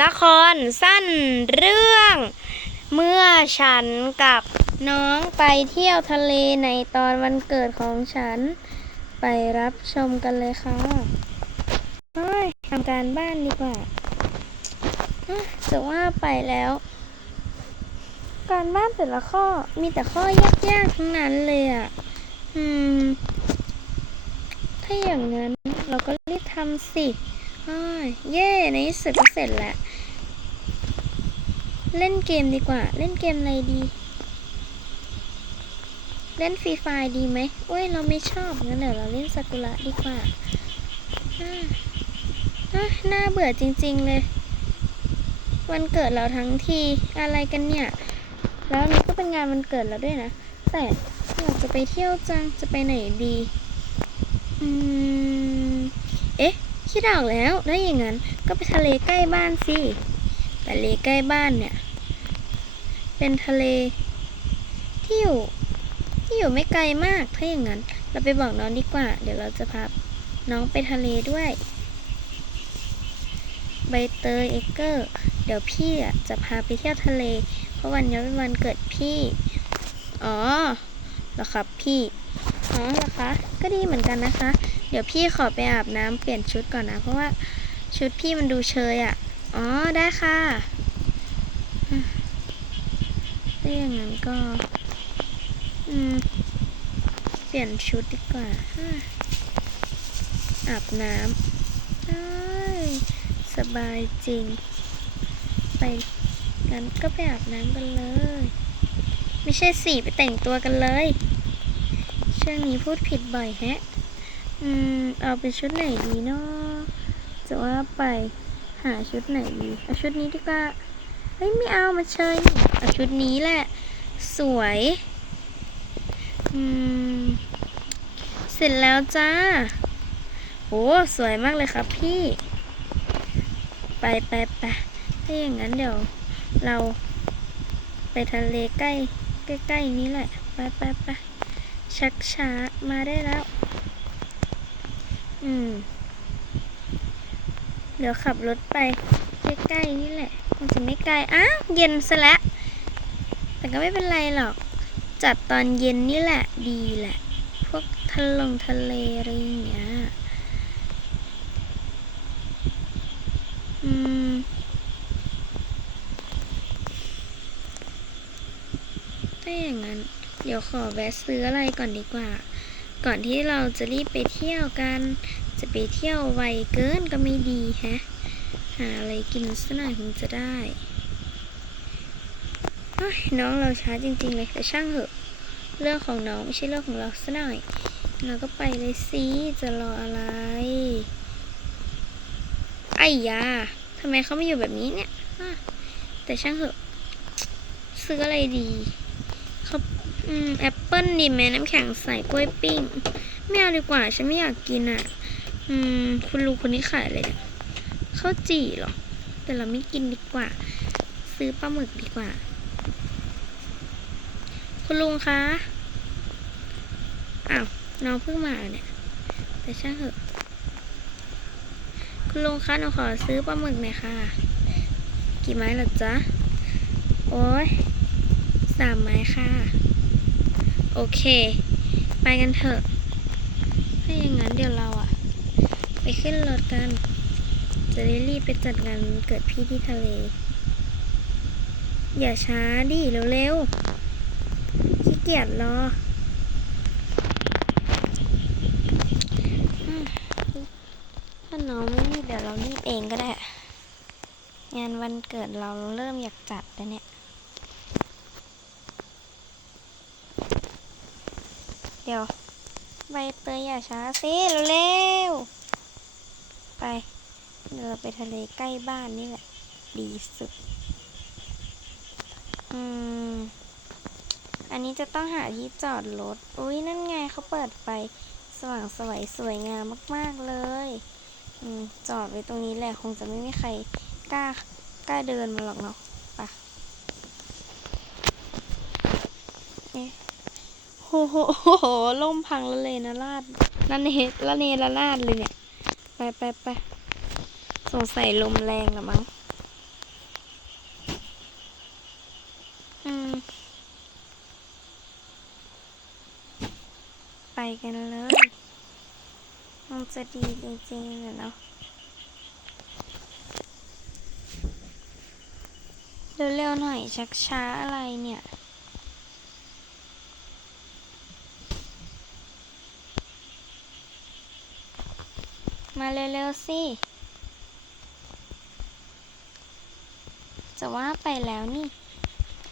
ละครสั้นเรื่อง เมื่อฉันกับน้องไปเที่ยวทะเลในตอนวันเกิดของฉัน ไปรับชมกันเลยค่ะเฮ้ยทำการบ้านดีกว่าอะจะว่าไปแล้ว การบ้านแต่ละข้อมีแต่ข้อยากๆทั้งนั้นเลยอะ อืม ถ้าอย่างนั้นเราก็รีบทำสิ เย่ในที่สุดก็เสร็จแล้ว เล่นเกมดีกว่า เล่นเกมอะไรดี เล่นฟรีไฟดีไหมโอ้ย เราไม่ชอบงั้นเดี๋ยวเราเล่นซากุระดีกว่าอ่าอะน่าเบื่อจริง ๆ เลย วันเกิดเราทั้งทีอะไรกันเนี่ย แล้วนี่ก็เป็นงานวันเกิดเราด้วยนะ แต่อยากจะไปเที่ยวจัง จะไปไหนดี อืม เอ๊ะ คิดออกแล้วถ้าอย่างนั้นก็ไปทะเลใกล้บ้านสิทะเลใกล้บ้านเนี่ย เป็นทะเลที่อยู่ที่อยู่ไม่ไกลมากถ้าอย่างนั้น เราไปบอกน้องดีกว่า เดี๋ยวเราจะพาน้องไปทะเลด้วย ใบเตยเอเกอร์ เดี๋ยวพี่อะจะพาไปเที่ยวทะเล เพราะวันนี้เป็นวันเกิดพี่ อ๋อเหรอครับพี่ อ๋อเหรอคะ ก็ดีเหมือนกันนะคะ เดี๋ยวพี่ขอไปอาบน้ำเปลี่ยนชุดก่อนนะ เพราะว่าชุดพี่มันดูเชยอะ่ะ อ๋อได้ค่ะถ้าอย่างนั้นก็ อืม เปลี่ยนชุดดีกว่า อาบน้ำสบายจริง ไปงั้นก็ไปอาบน้ำกันเลย ไม่ใช่สิไปแต่งตัวกันเลย ช่วงนี้พูดผิดบ่อยแฮะ อืม เอาเป็นชุดไหนดีเนาะจะว่าไปหาชุดไหนดีเอาชุดนี้ดีกว่าเฮ้ยไม่เอามาเชยนี่เอาชุดนี้แหละ สวย อืม เสร็จแล้วจ้าโหสวยมากเลยครับพี่ ไปไปไปถ้าอย่างนั้นเดี๋ยวเราไปทะเลใกล้ใกล้ๆนี้แหละ ไปไปไปชักช้ามาได้แล้ว อืม เดี๋ยวขับรถไป ใกล้ๆนี่แหละคงจะไม่ไกลอ้าวเย็นซะแล้ว แต่ก็ไม่เป็นไรหรอก จัดตอนเย็นนี่แหละ ดีแหละ พวกทะลงทะเลอะไรอย่างเงี้ย อืมถ้าอย่างนั้น เดี๋ยวขอแวะซื้ออะไรก่อนดีกว่า ก่อนที่เราจะรีบไปเที่ยวกัน จะไปเที่ยวไวเกินก็ไม่ดีแฮะ หาอะไรกินสักหน่อยคงจะได้ น้องเราช้าจริง ๆ เลยแต่ช่างเหอะ เรื่องของน้องไม่ใช่เรื่องของเราสักหน่อย เราก็ไปเลยสิจะรออะไร ไอ้ยาทำไมเขาไม่อยู่แบบนี้เนี่ย แต่ช่างเหอะ ซื้ออะไรดี อืมแอปเปิ้ลดีไหมน้ำแข็งใส่กล้วยปิ้ง ไม่เอาดีกว่า ฉันไม่อยากกินอะ อืม คุณลุงคนนี้ขายอะไรเนี่ยข้าวจี่เหรอ แต่เราไม่กินดีกว่า ซื้อปลาหมึกดีกว่า คุณลุงคะ อ้าว น้องเพิ่งมาเนี่ย แต่ช่างเถอะ คุณลุงคะหนูขอซื้อปลาหมึกหน่อยค่ะ กี่ไม้หรอจ๊ะ โอ้ยสามไม้ค่ะ โอเค ไปกันเถอะ ถ้าอย่างนั้นเดี๋ยวเราอะไปขึ้นรถกัน จะได้รีบไปจัดงานเกิดพี่ที่ทะเล อย่าช้าดิเร็วๆขี้เกียจรอถ้าน้องไม่รีบเดี๋ยวเรารีบเองก็ได้ งานวันเกิดเราเริ่มอยากจัดแล้วเนี่ย เดี๋ยว ใบเตยอย่าช้าสิเร็วๆไปเดี๋ยวเราไปทะเลใกล้บ้านนี่แหละ ดีสุด อืม อันนี้จะต้องหาที่จอดรถ อุ้ยนั่นไงเขาเปิดไฟสว่างสวยสวยงามมาก ๆ เลย อืม จอดไว้ตรงนี้แหละ คงจะไม่มีใครกล้ากล้าเดินมาหรอกเนาะไปะ โหโหล่มพังละเลนะลาดนั่นเนละเนละลาดเลยเนี่ย ไปไปไปสงสัยลมแรงหรือมั้งอืม ไปกันเลยมันจะดีจริงๆเลยเนาะเร็วๆหน่อยชักช้าอะไรเนี่ย มาเร็วๆสิ จะว่าไปแล้วนี่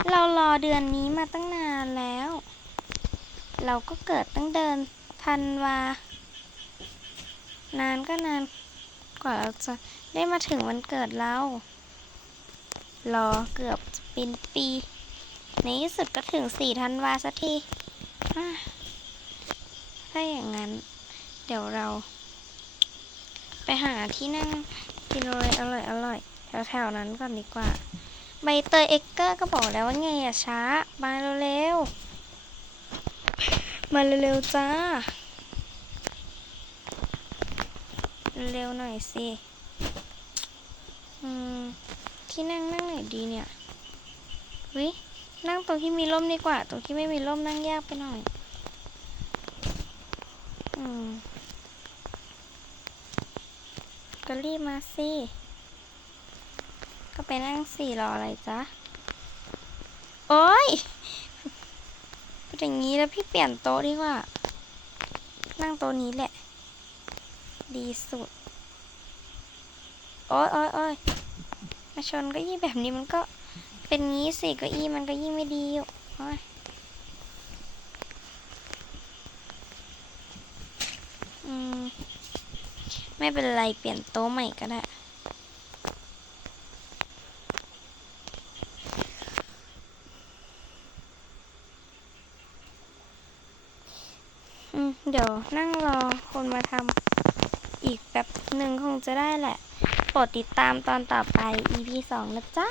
เรารอเดือนนี้มาตั้งนานแล้ว เราก็เกิดตั้งเดินธันวา นานก็นานกว่าเราจะได้มาถึงวันเกิดเรา รอเกือบเป็นปี ในที่สุดก็ถึงสี่ธันวาสักทีถ้าอย่างนั้น เดี๋ยวเรา หาที่นั่งกินอะไรอร่อยอร่อยๆแถวๆนั้นก่อนดีกว่า ใบเตยเอ็กเกอร์ก็บอกแล้วว่าไงอย่าช้า มาเร็วๆ มาเร็วๆจ้า เร็วหน่อยสิที่นั่งนั่งไหนดีเนี่ยวินั่งตรงที่มีร่มดีกว่า ตรงที่ไม่มีร่มนั่งยากไปหน่อย อืม ก็รีบมาสิ ก็ไปนั่งสี่รออะไรจ๊ะ โอ๊ยเป็นอย่างนี้แล้วพี่เปลี่ยนโต๊ะดีกว่า นั่งโต๊ะนี้แหละ ดีสุด โอ๊ยโอ๊ยโอ๊ยมาชนก็ยี่แบบนี้มันก็เป็นงี้สิเก็อี้มันก็ยิ่งไม่ดีอยู่โอ๊ยอืม ไม่เป็นไรเปลี่ยนโต๊ะใหม่ก็ได้ เดี๋ยวนั่งรอคนมาทำอีกแบบหนึ่งคงจะได้แหละ โปรดติดตามตอนต่อไป EP 2 นะจ๊ะ